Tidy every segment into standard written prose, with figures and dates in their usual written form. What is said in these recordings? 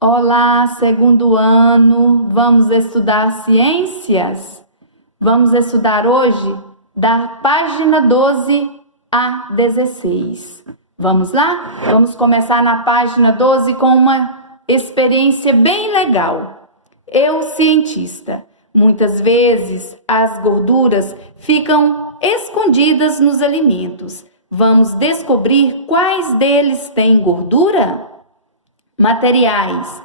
Olá, segundo ano, vamos estudar ciências? Vamos estudar hoje da página 12 a 16. Vamos lá? Vamos começar na página 12 com uma experiência bem legal. Eu, cientista. Muitas vezes as gorduras ficam escondidas nos alimentos. Vamos descobrir quais deles têm gordura? Materiais: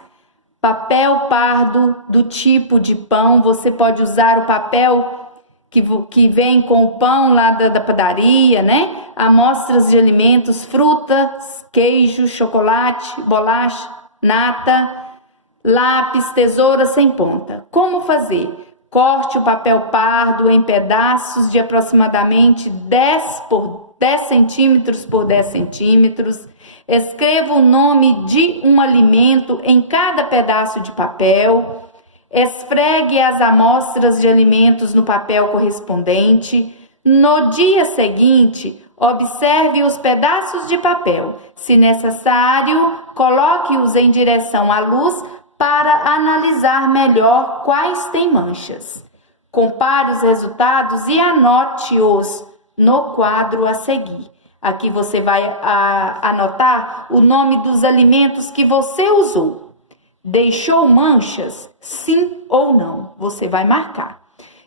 papel pardo do tipo de pão. Você pode usar o papel que vem com o pão lá da padaria, né? Amostras de alimentos, frutas, queijo, chocolate, bolacha, nata, lápis, tesoura sem ponta. Como fazer? Corte o papel pardo em pedaços de aproximadamente 10 centímetros por 10 centímetros. Escreva o nome de um alimento em cada pedaço de papel. Esfregue as amostras de alimentos no papel correspondente. No dia seguinte, observe os pedaços de papel. Se necessário, coloque-os em direção à luz para analisar melhor quais têm manchas. Compare os resultados e anote-os no quadro a seguir. Aqui você vai anotar o nome dos alimentos que você usou. Deixou manchas? Sim ou não? Você vai marcar.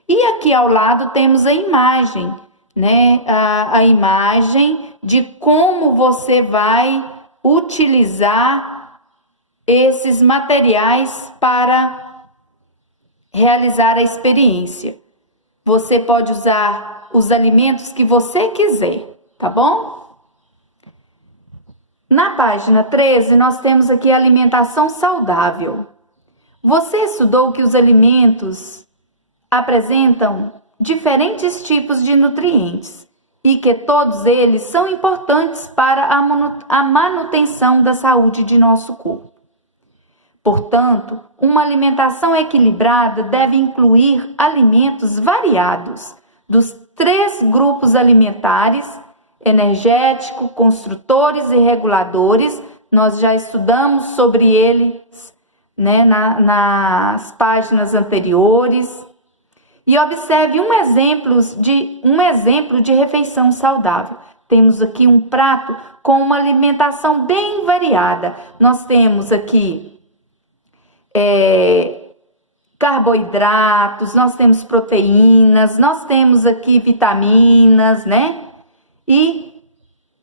E aqui ao lado temos a imagem, né? A imagem de como você vai utilizar esses materiais para realizar a experiência. Você pode usar os alimentos que você quiser, tá bom? Na página 13, nós temos aqui a alimentação saudável. Você estudou que os alimentos apresentam diferentes tipos de nutrientes e que todos eles são importantes para a manutenção da saúde de nosso corpo. Portanto, uma alimentação equilibrada deve incluir alimentos variados dos 3 grupos alimentares: energético, construtores e reguladores. Nós já estudamos sobre eles, né, nas páginas anteriores. E observe um exemplo de refeição saudável. Temos aqui um prato com uma alimentação bem variada. Nós temos aqui carboidratos, nós temos proteínas, nós temos aqui vitaminas, né? E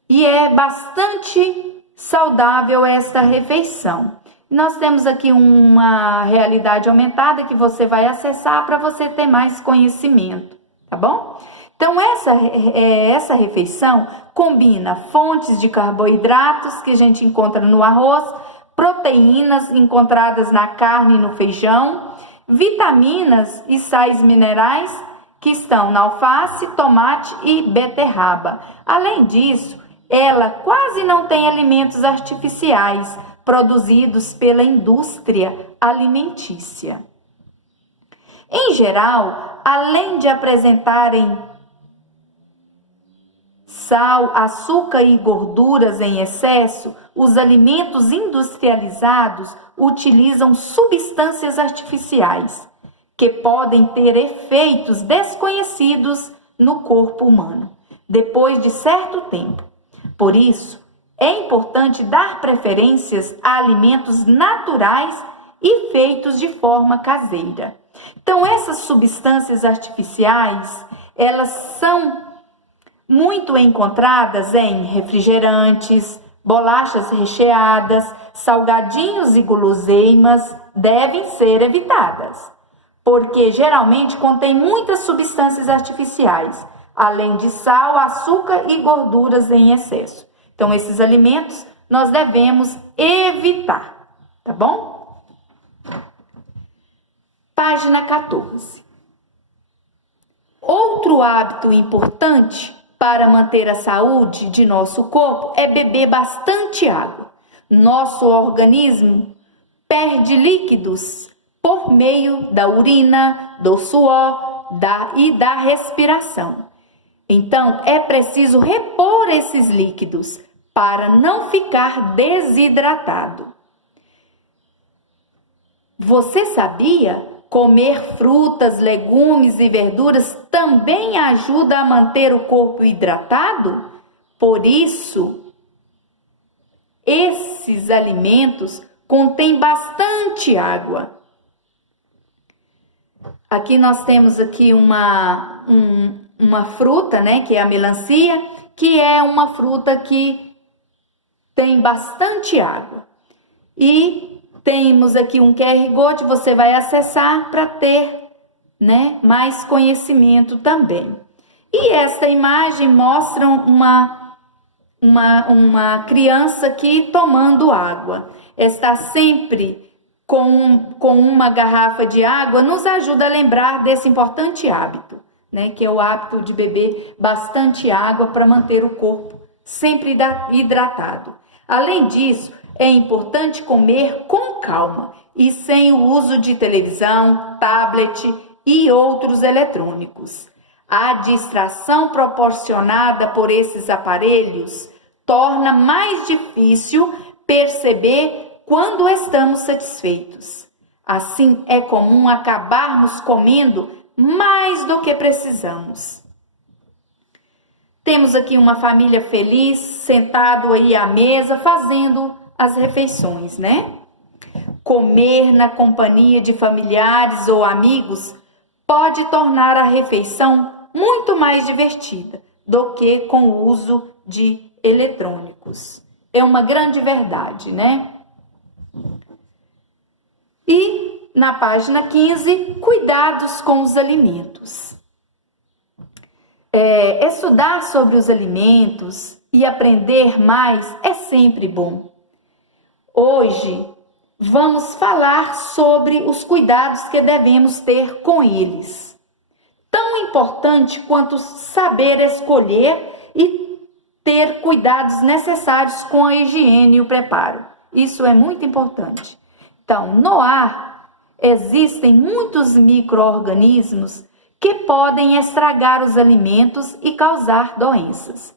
é bastante saudável esta refeição. Nós temos aqui uma realidade aumentada que você vai acessar para você ter mais conhecimento, tá bom? Então, essa refeição combina fontes de carboidratos que a gente encontra no arroz, proteínas encontradas na carne e no feijão, vitaminas e sais minerais que estão na alface, tomate e beterraba. Além disso, ela quase não tem alimentos artificiais produzidos pela indústria alimentícia. Em geral, além de apresentarem sal, açúcar e gorduras em excesso, os alimentos industrializados utilizam substâncias artificiais que podem ter efeitos desconhecidos no corpo humano depois de certo tempo. Por isso, é importante dar preferências a alimentos naturais e feitos de forma caseira. Então, essas substâncias artificiais, elas são muito encontradas em refrigerantes, bolachas recheadas, salgadinhos e guloseimas. Devem ser evitadas, porque geralmente contém muitas substâncias artificiais, além de sal, açúcar e gorduras em excesso. Então, esses alimentos nós devemos evitar, tá bom? Página 14. Outro hábito importante para manter a saúde de nosso corpo é beber bastante água. Nosso organismo perde líquidos por meio da urina, do suor e da respiração. Então, é preciso repor esses líquidos para não ficar desidratado. Você sabia? Comer frutas, legumes e verduras também ajuda a manter o corpo hidratado? Por isso, esses alimentos contêm bastante água. Aqui nós temos aqui uma fruta, né, que é a melancia, que é uma fruta que tem bastante água. E temos aqui um QR Code, você vai acessar para ter, né, mais conhecimento também. E esta imagem mostra uma criança aqui tomando água. Está sempre com uma garrafa de água, nos ajuda a lembrar desse importante hábito, né, que é o hábito de beber bastante água para manter o corpo sempre hidratado. Além disso, é importante comer com calma e sem o uso de televisão, tablet e outros eletrônicos. A distração proporcionada por esses aparelhos torna mais difícil perceber quando estamos satisfeitos. Assim, é comum acabarmos comendo mais do que precisamos. Temos aqui uma família feliz, sentado aí à mesa, fazendo as refeições, né? Comer na companhia de familiares ou amigos pode tornar a refeição muito mais divertida do que com o uso de eletrônicos. É uma grande verdade, né? E na página 15, cuidados com os alimentos. Estudar sobre os alimentos e aprender mais é sempre bom. Hoje, vamos falar sobre os cuidados que devemos ter com eles. Tão importante quanto saber escolher e ter cuidados necessários com a higiene e o preparo. Isso é muito importante. Então, no ar existem muitos micro-organismos que podem estragar os alimentos e causar doenças.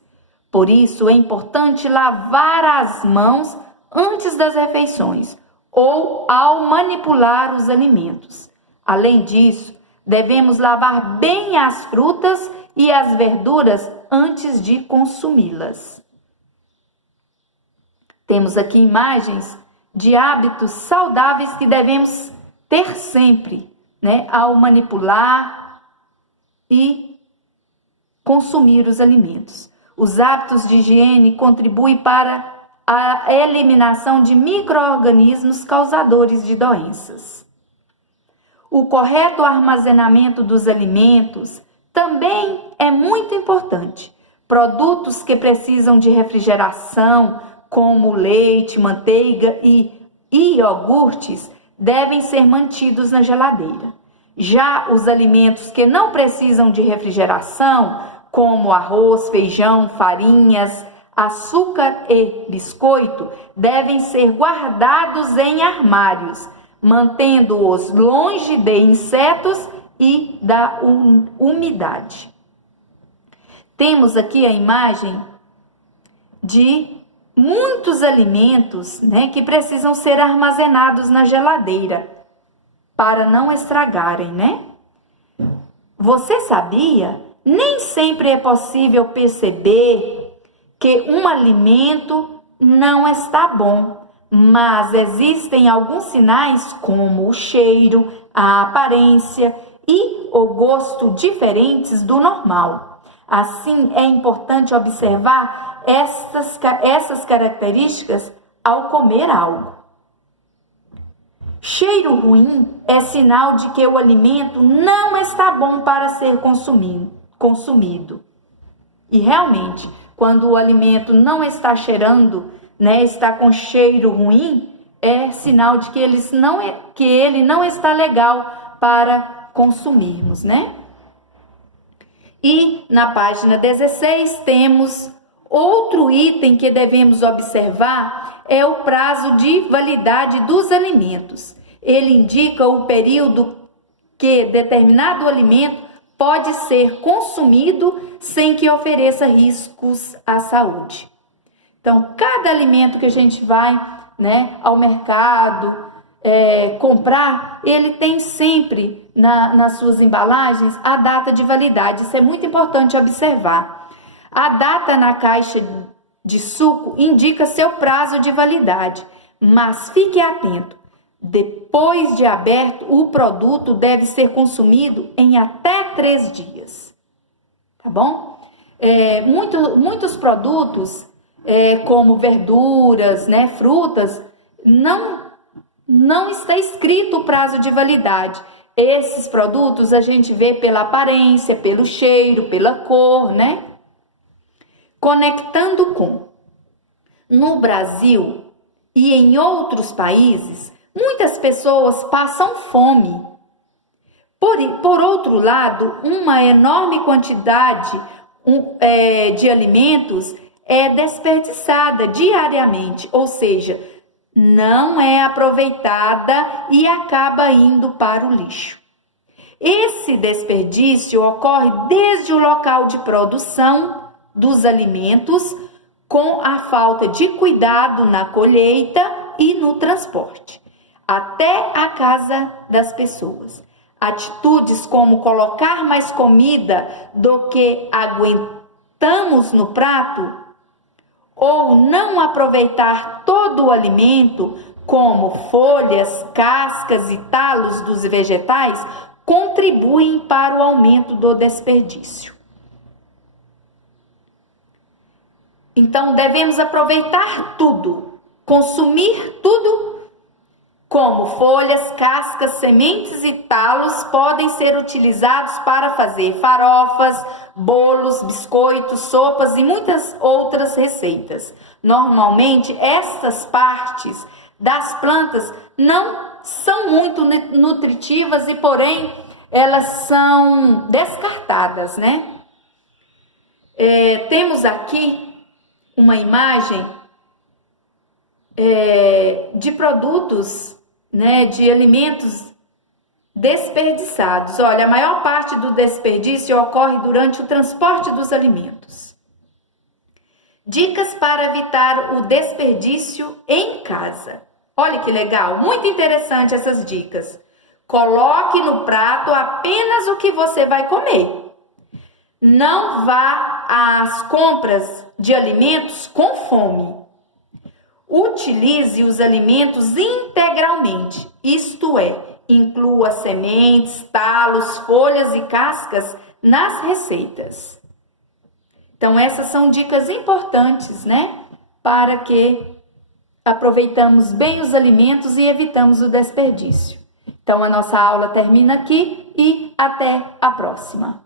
Por isso, é importante lavar as mãos antes das refeições ou ao manipular os alimentos. Além disso, devemos lavar bem as frutas e as verduras antes de consumi-las. Temos aqui imagens de hábitos saudáveis que devemos ter sempre, né, ao manipular e consumir os alimentos. Os hábitos de higiene contribuem para a eliminação de micro-organismos causadores de doenças. O correto armazenamento dos alimentos também é muito importante. Produtos que precisam de refrigeração, como leite, manteiga e iogurtes, devem ser mantidos na geladeira. Já os alimentos que não precisam de refrigeração, como arroz, feijão, farinhas, açúcar e biscoito, devem ser guardados em armários, mantendo-os longe de insetos e da umidade. Temos aqui a imagem de muitos alimentos, né, que precisam ser armazenados na geladeira para não estragarem, né? Você sabia? Nem sempre é possível perceber que um alimento não está bom, mas existem alguns sinais como o cheiro, a aparência e o gosto diferentes do normal. Assim, é importante observar essas características ao comer algo. Cheiro ruim é sinal de que o alimento não está bom para ser consumido. E realmente, quando o alimento não está cheirando, né, está com cheiro ruim, é sinal de que ele não está legal para consumirmos, né? E na página 16 temos outro item que devemos observar, é o prazo de validade dos alimentos. Ele indica o período que determinado alimento pode ser consumido sem que ofereça riscos à saúde. Então, cada alimento que a gente vai, né, ao mercado, comprar, ele tem sempre nas suas embalagens a data de validade. Isso é muito importante observar. A data na caixa de suco indica seu prazo de validade, mas fique atento. Depois de aberto, o produto deve ser consumido em até 3 dias. Tá bom? Muitos produtos, como verduras, né, frutas, não está escrito o prazo de validade. Esses produtos a gente vê pela aparência, pelo cheiro, pela cor, né? Conectando com. No Brasil e em outros países, muitas pessoas passam fome. Por outro lado, uma enorme quantidade de alimentos é desperdiçada diariamente, ou seja, não é aproveitada e acaba indo para o lixo. Esse desperdício ocorre desde o local de produção dos alimentos, com a falta de cuidado na colheita e no transporte, até a casa das pessoas. Atitudes como colocar mais comida do que aguentamos no prato, ou não aproveitar todo o alimento, como folhas, cascas e talos dos vegetais, contribuem para o aumento do desperdício. Então, devemos aproveitar tudo, consumir tudo, como folhas, cascas, sementes e talos podem ser utilizados para fazer farofas, bolos, biscoitos, sopas e muitas outras receitas. Normalmente, estas partes das plantas não são muito nutritivas e, porém, elas são descartadas, né? Temos aqui uma imagem de produtos, né, de alimentos desperdiçados. Olha, a maior parte do desperdício ocorre durante o transporte dos alimentos. Dicas para evitar o desperdício em casa. Olha que legal, muito interessante essas dicas. Coloque no prato apenas o que você vai comer. Não vá às compras de alimentos com fome. Utilize os alimentos integralmente, isto é, inclua sementes, talos, folhas e cascas nas receitas. Então, essas são dicas importantes, né? Para que aproveitamos bem os alimentos e evitamos o desperdício. Então, a nossa aula termina aqui e até a próxima.